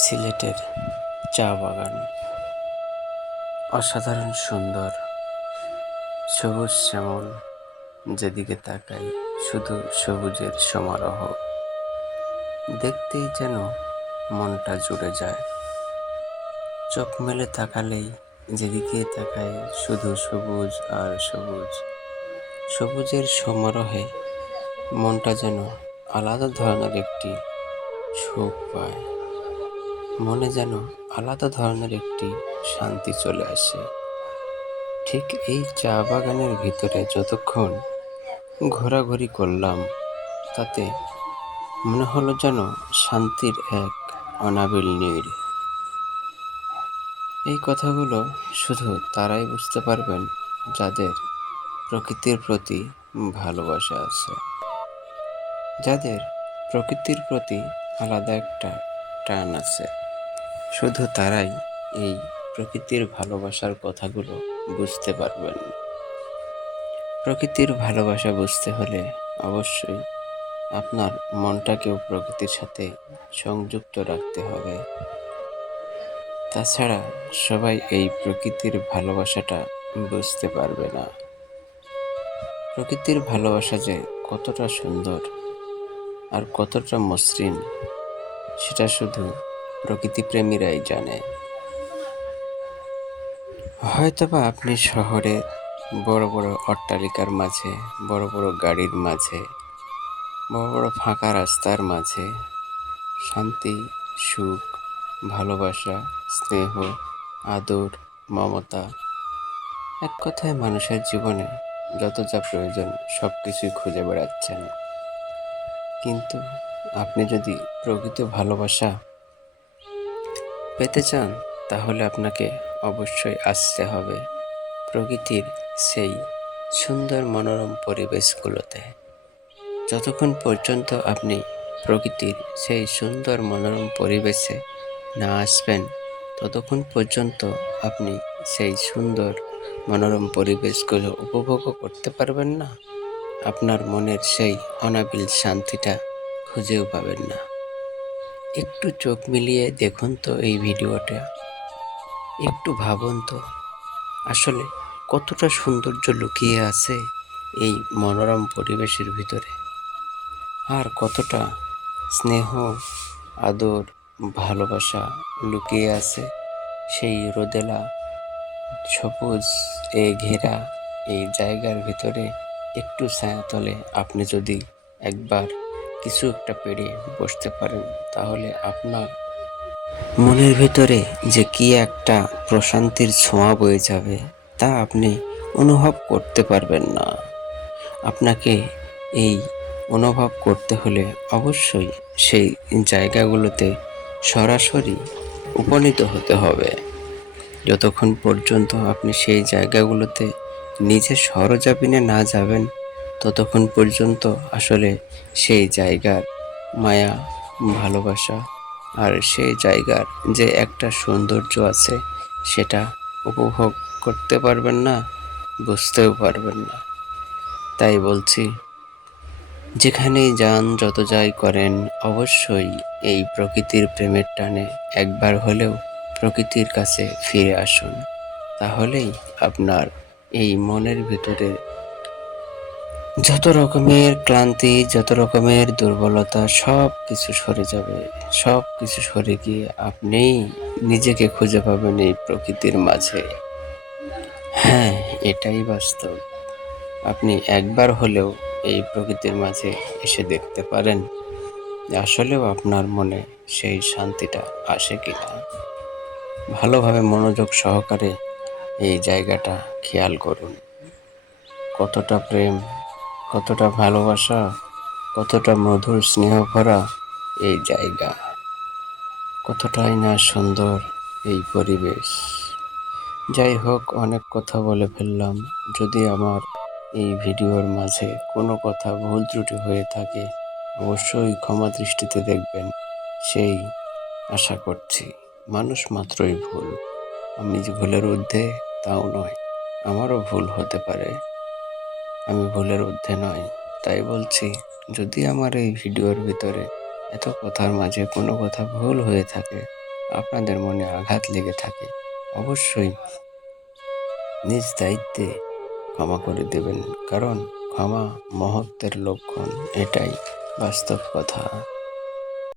সিলেটের চা বাগান অসাধারণ সুন্দর, সবুজ শ্যামল। যেদিকে তাকাই শুধু সবুজের সমারোহ। দেখতেই যেন মনটা জুড়ে যায়। চোখ মেলে তাকালেই যেদিকে তাকাই শুধু সবুজ আর সবুজ। সবুজের সমারোহে মনটা যেন আলাদা ধরনের একটি সুখ পায়। মনে যেন আলাদা ধরনের একটি শান্তি চলে আসে। ঠিক এই চা বাগানের ভিতরে যতক্ষণ ঘোরাঘুরি করলাম, তাতে মনে হলো যেন শান্তির এক অনাবিল নীড়। এই কথাগুলো শুধু তারাই বুঝতে পারবেন যাদের প্রকৃতির প্রতি ভালোবাসা আছে, যাদের প্রকৃতির প্রতি আলাদা একটা টান আছে। শুধু তারাই এই প্রকৃতির ভালোবাসার কথাগুলো বুঝতে পারবেন। প্রকৃতির ভালোবাসা বুঝতে হলে অবশ্যই আপনার মনটাকেও প্রকৃতির সাথে সংযুক্ত রাখতে হবে। তাছাড়া সবাই এই প্রকৃতির ভালোবাসাটা বুঝতে পারবে না। প্রকৃতির ভালোবাসা যে কতটা সুন্দর আর কতটা মসৃণ, সেটা শুধু প্রকৃতিপ্রেমীরাই জানে। হয়তোবা আপনি শহরে বড় বড় অট্টালিকার মাঝে, বড় বড় গাড়ির মাঝে, বড় বড় ফাঁকা রাস্তার মাঝে শান্তি, সুখ, ভালোবাসা, স্নেহ, আদর, মমতা, এক কথায় মানুষের জীবনে যত যা প্রয়োজন সব কিছুই খুঁজে বেড়াচ্ছেন। কিন্তু আপনি যদি প্রকৃত ভালোবাসা পেতে চান, তাহলে আপনাকে অবশ্যই আসতে হবে প্রকৃতির সেই সুন্দর মনোরম পরিবেশগুলোতে। যতক্ষণ পর্যন্ত আপনি প্রকৃতির সেই সুন্দর মনোরম পরিবেশে না আসবেন, ততক্ষণ পর্যন্ত আপনি সেই সুন্দর মনোরম পরিবেশগুলো উপভোগও করতে পারবেন না। আপনার মনের সেই অনাবিল শান্তিটা খুঁজেও পাবেন না। একটু চোখ মিলিয়ে দেখুন তো এই ভিডিওটা, একটু ভাবুন তো আসলে কতটা সৌন্দর্য লুকিয়ে আছে এই মনোরম পরিবেশের ভিতরে, আর কতটা স্নেহ, আদর, ভালোবাসা লুকিয়ে আছে সেই রোদেলা সবুজ ঘেরা এই জায়গার ভিতরে। একটু ছায়াতলে আপনি যদি একবার কিছু একটা পেড়ে বসতে পারেন, তাহলে আপনার মনের ভিতরে যে কি একটা প্রশান্তির ছোঁয়া বয়ে যাবে, তা আপনি অনুভব করতে পারবেন না। আপনাকে এই অনুভব করতে হলে অবশ্যই সেই জায়গাগুলোতে সরাসরি উপনীত হতে হবে। যতক্ষণ পর্যন্ত আপনি সেই জায়গাগুলোতে নিজে সরজমিনে না যাবেন, ততক্ষণ পর্যন্ত আসলে সেই জায়গার মায়া, ভালোবাসা আর সেই জায়গার যে একটা সৌন্দর্য আছে, সেটা উপভোগ করতে পারবেন না, বুঝতেও পারবেন না। তাই বলছি, যেখানেই যান, যত যাই করেন, অবশ্যই এই প্রকৃতির প্রেমের টানে একবার হলেও প্রকৃতির কাছে ফিরে আসুন। তাহলেই আপনার এই মনের ভিতরে যত রকমের ক্লান্তি, যত রকমের দুর্বলতা সব কিছু সরে যাবে। সব কিছু সরে গিয়ে আপনি নিজেকে খুঁজে পাবেন এই প্রকৃতির মাঝে। হ্যাঁ, এটাই বাস্তব। আপনি একবার হলেও এই প্রকৃতির মাঝে এসে দেখতে পারেন যে আসলেও আপনার মনে সেই শান্তিটা আসে কিনা। ভালোভাবে মনোযোগ সহকারে এই জায়গাটা খেয়াল করুন। কতটা প্রেম, কতটা ভালোবাসা, কতটা মধুর স্নেহ ভরা এই জায়গা, কতটাই না সুন্দর এই পরিবেশ। যাই হোক, অনেক কথা বলে ফেললাম। যদি আমার এই ভিডিওর মাঝে কোনো কথা ভুল ত্রুটি হয়ে থাকে, অবশ্যই ক্ষমা দৃষ্টিতে দেখবেন, সেই আশা করছি। মানুষ মাত্রই ভুল, আমি যে ভুলের ঊর্ধ্বে তাও নয়, আমারও ভুল হতে পারে, আমি ভুলের ঊর্ধ্বে নয়। তাই বলছি, যদি আমার এই ভিডিওর ভিতরে এত কথার মাঝে কোনো কথা ভুল হয়ে থাকে, আপনাদের মনে আঘাত লেগে থাকে, অবশ্যই নিজ দায়িত্বে ক্ষমা করে দেবেন, কারণ ক্ষমা মহত্বের লক্ষণ, এটাই বাস্তব কথা।